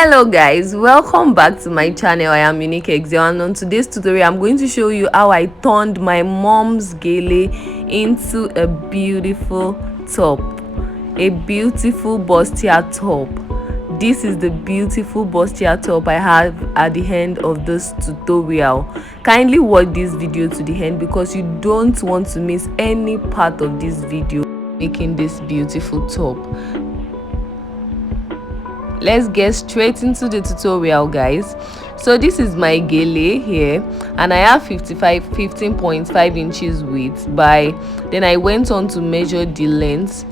Hello guys, welcome back to my channel. I am Unique Excel, and on today's tutorial I'm going to show you how I turned my mom's gele into a beautiful top, a beautiful bustier top. This is the beautiful bustier top I have at the end of this tutorial. Kindly watch this video to the end because you don't want to miss any part of this video making this beautiful top. Let's get straight into the tutorial, guys. So this is my gele here, and I have 15.5 inches width. Then I went on to measure the length.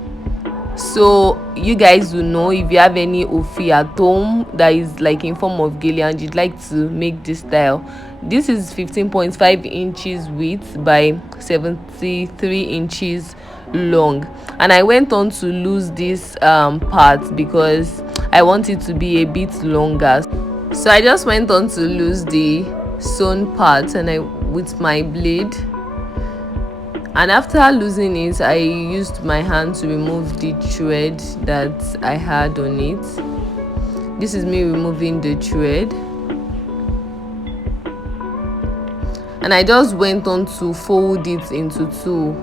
So you guys will know, if you have any ofi at home that is like in form of gele and you'd like to make this style, this is 15.5 inches width by 73 inches long. And I went on to lose this part because I want it to be a bit longer. So I just went on to lose the sewn part with my blade, and after losing it I used my hand to remove the thread that I had on it. This is me removing the thread, and I just went on to fold it into two.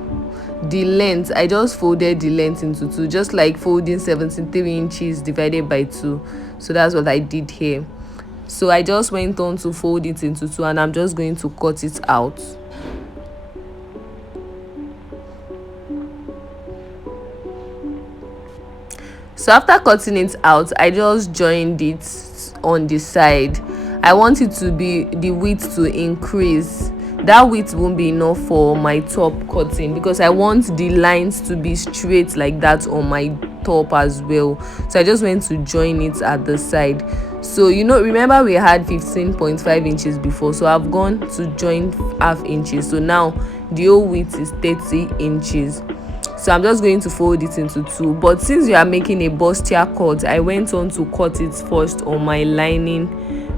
The length, I just folded the length into two, just like folding 73 inches divided by 2. So that's what I did here. So I just went on to fold it into two, and I'm just going to cut it out. So after cutting it out, I just joined it on the side. I want it to be the width to increase. That width won't be enough for my top cutting because I want the lines to be straight like that on my top as well. So I just went to join it at the side. So remember we had 15.5 inches before, so I've gone to join half inches. So now the whole width is 30 inches. So I'm just going to fold it into two. But since you are making a bustier cut, I went on to cut it first on my lining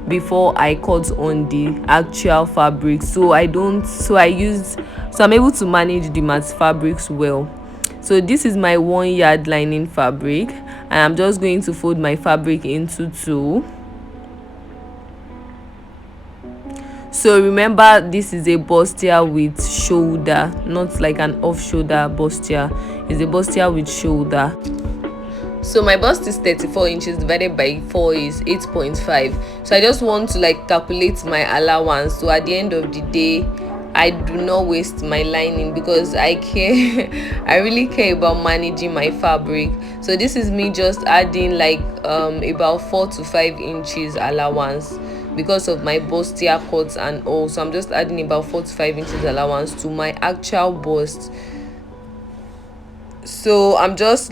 before I cut on the actual fabric. So I'm able to manage the matte fabrics well. So this is my 1 yard lining fabric, and I'm just going to fold my fabric into two. So remember, this is a bustier with shoulder, not like an off shoulder bustier. It's a bustier with shoulder. So my bust is 34 inches divided by 4 is 8.5. So I just want to calculate my allowance, so at the end of the day I do not waste my lining because I care I really care about managing my fabric. So this is me just adding about 4 to 5 inches allowance because of my bustier cuts and all. So I'm just adding about 4 to 5 inches allowance to my actual bust. So I'm just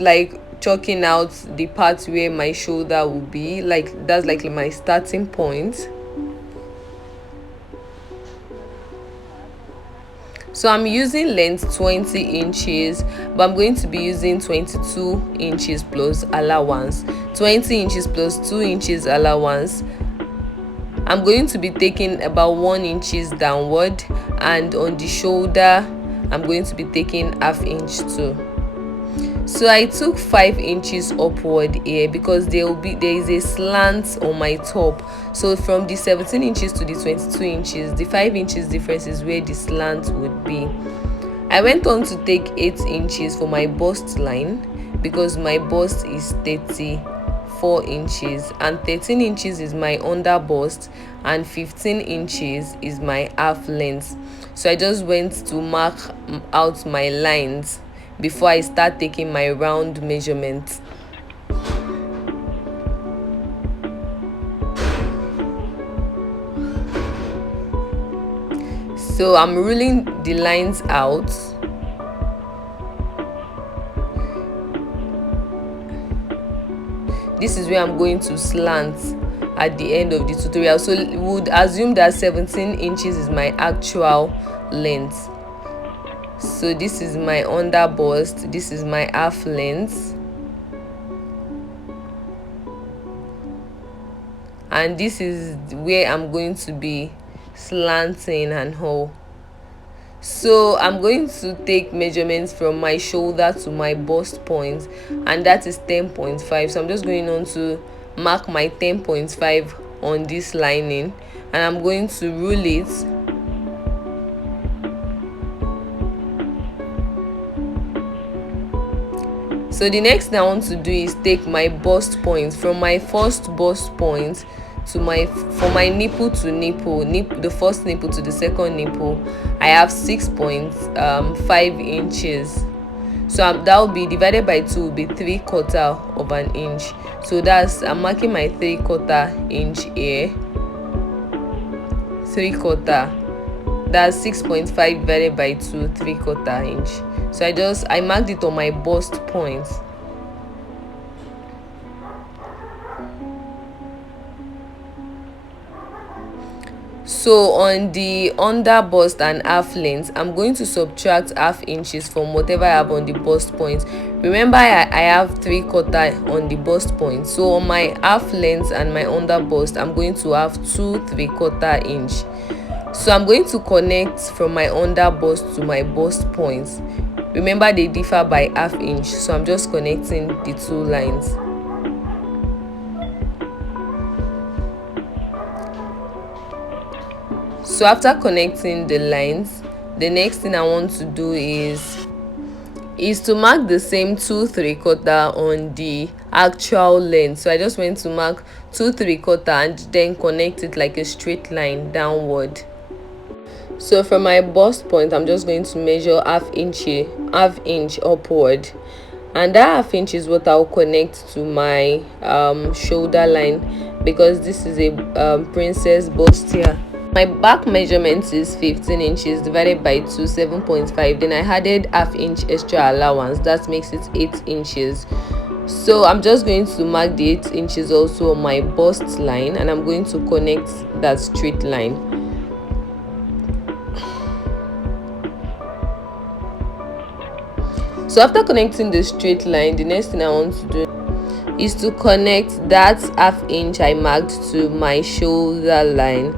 chalking out the part where my shoulder will be, that's my starting point. So I'm using length 20 inches, but I'm going to be using 22 inches plus allowance. 20 inches plus 2 inches allowance. I'm going to be taking about 1 inches downward, and on the shoulder I'm going to be taking half inch too. So I took 5 inches upward here because there is a slant on my top. So from the 17 inches to the 22 inches, the 5 inches difference is where the slant would be. I went on to take 8 inches for my bust line because my bust is 34 inches, and 13 inches is my under bust, and 15 inches is my half length. So I just went to mark out my lines before I start taking my round measurement. So I'm ruling the lines out. This is where I'm going to slant at the end of the tutorial. So we would assume that 17 inches is my actual length. So this is my under bust, this is my half length, and this is where I'm going to be slanting and all. So I'm going to take measurements from my shoulder to my bust point, and that is 10.5. So I'm just going on to mark my 10.5 on this lining, and I'm going to rule it. So the next thing I want to do is take my bust point from my first bust point to from my nipple to nipple, the first nipple to the second nipple. I have 6.5 inches. So that will be divided by 2, will be 3/4 of an inch. So I'm marking my 3/4 inch here. 3/4, that's 6.5 divided by 2, 3/4 inch. So I marked it on my bust point. So on the under bust and half length, I'm going to subtract half inches from whatever I have on the bust point. Remember, I have 3/4 on the bust point, so on my half length and my under bust, I'm going to have 2 3/4 inch. So I'm going to connect from my under bust to my bust points. Remember, they differ by half inch, so I'm just connecting the 2 lines. So after connecting the lines, the next thing I want to do is to mark the same 2 3/4 on the actual length. So I just went to mark 2 3/4 and then connect it like a straight line downward. So from my bust point, I'm just going to measure half inch upward, and that half inch is what I'll connect to my shoulder line, because this is a princess bust here. My back measurement is 15 inches divided by 2, 7.5. Then I added half inch extra allowance, that makes it 8 inches. So I'm just going to mark the 8 inches also on my bust line, and I'm going to connect that straight line. So after connecting the straight line, the next thing I want to do is to connect that half inch I marked to my shoulder line.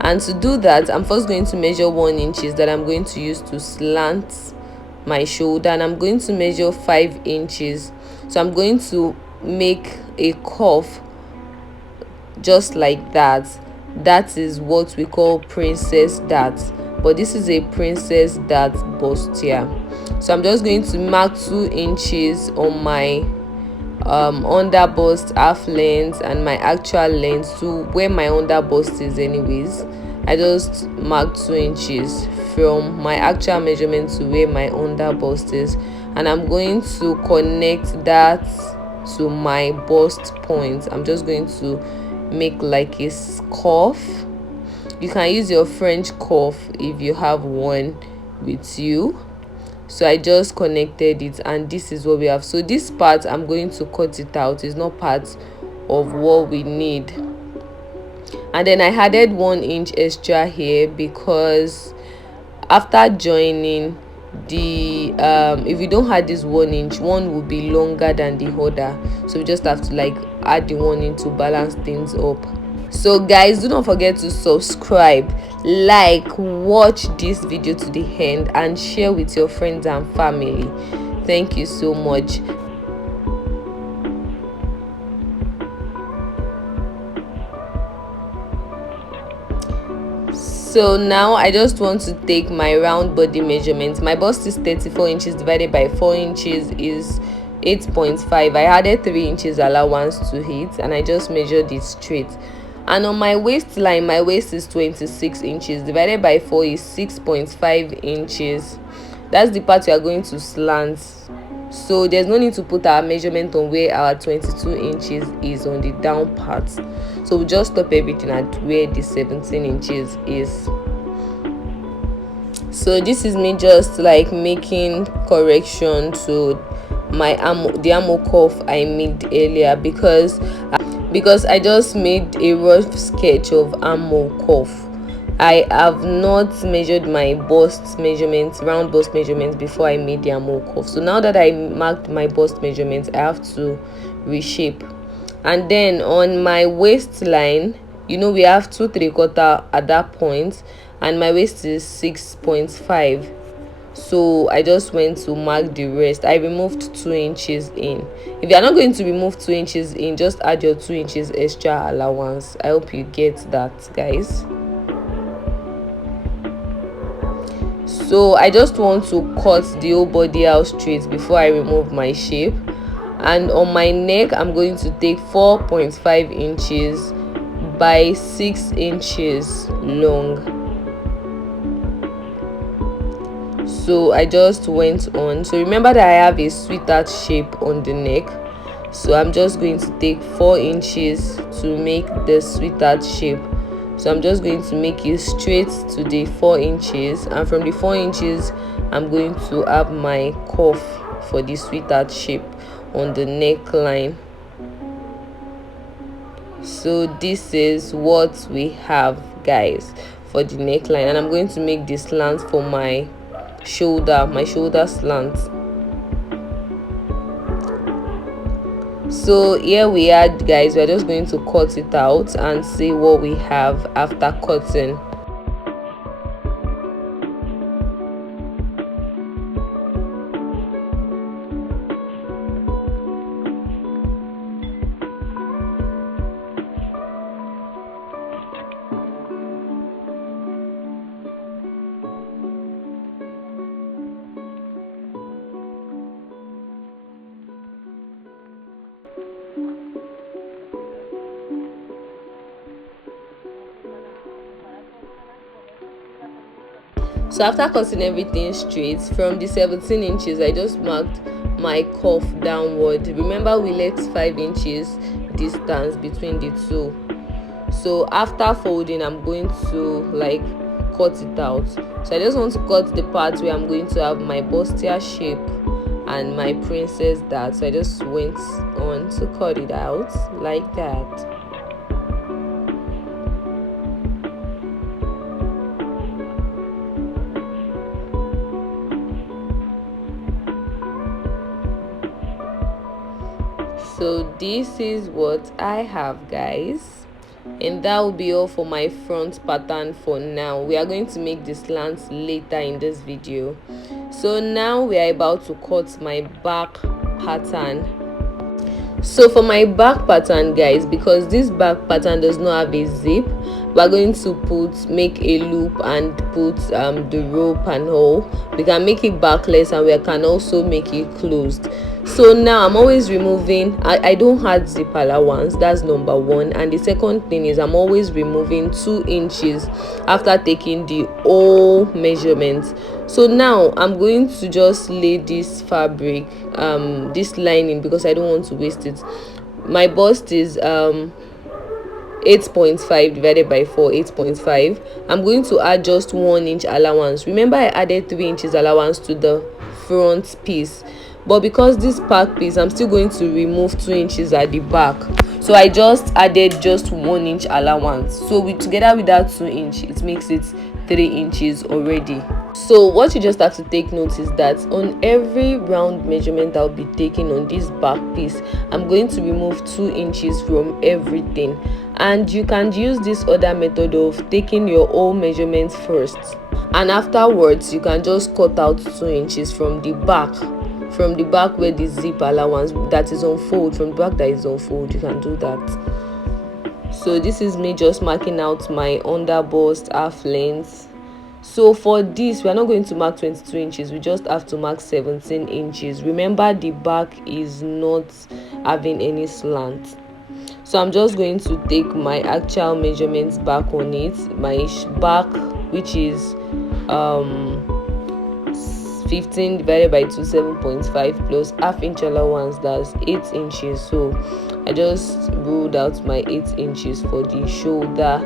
And to do that, I'm first going to measure 1 inches that I'm going to use to slant my shoulder, and I'm going to measure 5 inches. So I'm going to make a curve just like that. That is what we call princess dart, but this is a princess dart bust here. So I'm just going to mark 2 inches on my under bust half length and my actual length to where my under bust is anyways. I just marked 2 inches from my actual measurement to where my under bust is, and I'm going to connect that to my bust point. I'm just going to make like a curve. You can use your French curve if you have one with you. So I just connected it, and this is what we have. So this part, I'm going to cut it out. It's not part of what we need. And then I added 1 inch extra here, because after joining the if you don't add this 1 inch, one will be longer than the other, so we just have to like add the 1 inch to balance things up. So guys, do not forget to subscribe, like, watch this video to the end, and share with your friends and family. Thank you so much. So now I just want to take my round body measurement. My bust is 34 inches divided by 4 inches is 8.5. I added 3 inches allowance to it, and I just measured it straight. And on my waistline, my waist is 26 inches divided by 4 is 6.5 inches. That's the part we are going to slant. So there's no need to put our measurement on where our 22 inches is on the down part. So we'll just stop everything at where the 17 inches is. So this is me just like making correction to my the armhole curve I made earlier, because I just made a rough sketch of armhole curve. I have not measured my bust measurements, round bust measurements, before I made the armhole curve. So now that I marked my bust measurements, I have to reshape. And then on my waistline, you know, we have 2 3/4 at that point, and my waist is 6.5. so I just went to mark the rest. I removed 2 inches in. If you are not going to remove 2 inches in, just add your 2 inches extra allowance. I hope you get that, guys. So I just want to cut the whole body out straight before I remove my shape. And on my neck, I'm going to take 4.5 inches by 6 inches long. So I just went on. So remember that I have a sweetheart shape on the neck, so I'm just going to take 4 inches to make the sweetheart shape. So I'm just going to make it straight to the 4 inches, and from the 4 inches I'm going to have my cuff for the sweetheart shape on the neckline. So this is what we have, guys, for the neckline. And I'm going to make the slant for my shoulder slant. So here we are, guys. We're just going to cut it out and see what we have after cutting. So after cutting everything straight, from the 17 inches I just marked my cuff downward. Remember, we left 5 inches distance between the two. So after folding, I'm going to cut it out. So I just want to cut the part where I'm going to have my bustier shape and my princess dart. So I just went on to cut it out like that. So this is what I have, guys, and that will be all for my front pattern for now. We are going to make the slants later in this video. So now we are about to cut my back pattern. So for my back pattern, guys, because this back pattern does not have a zip, we're going to make a loop and put the rope and all. We can make it backless and we can also make it closed. So now I'm always removing, I don't add zip allowance, that's number one. And the second thing is I'm always removing 2 inches after taking the whole measurement. So now I'm going to just lay this fabric, this lining, because I don't want to waste it. My bust is 8.5 divided by 4, 8.5. I'm going to add just 1 inch allowance. Remember, I added 3 inches allowance to the front piece, but because this back piece, I'm still going to remove 2 inches at the back, so I just added just 1 inch allowance. So together with that 2 inch, it makes it 3 inches already. So what you just have to take note is that on every round measurement I'll be taking on this back piece, I'm going to remove 2 inches from everything. And you can use this other method of taking your whole measurement first, and afterwards you can just cut out 2 inches from the back where the zip allowance that is on fold, from the back that is on fold. You can do that. So this is me just marking out my under bust half length. So for this, we are not going to mark 22 inches, we just have to mark 17 inches. Remember, the back is not having any slant. So I'm just going to take my actual measurements back on it. My back, which is 15 divided by 2, 7.5, plus half inch allowance, that's 8 inches. So I just ruled out my 8 inches for the shoulder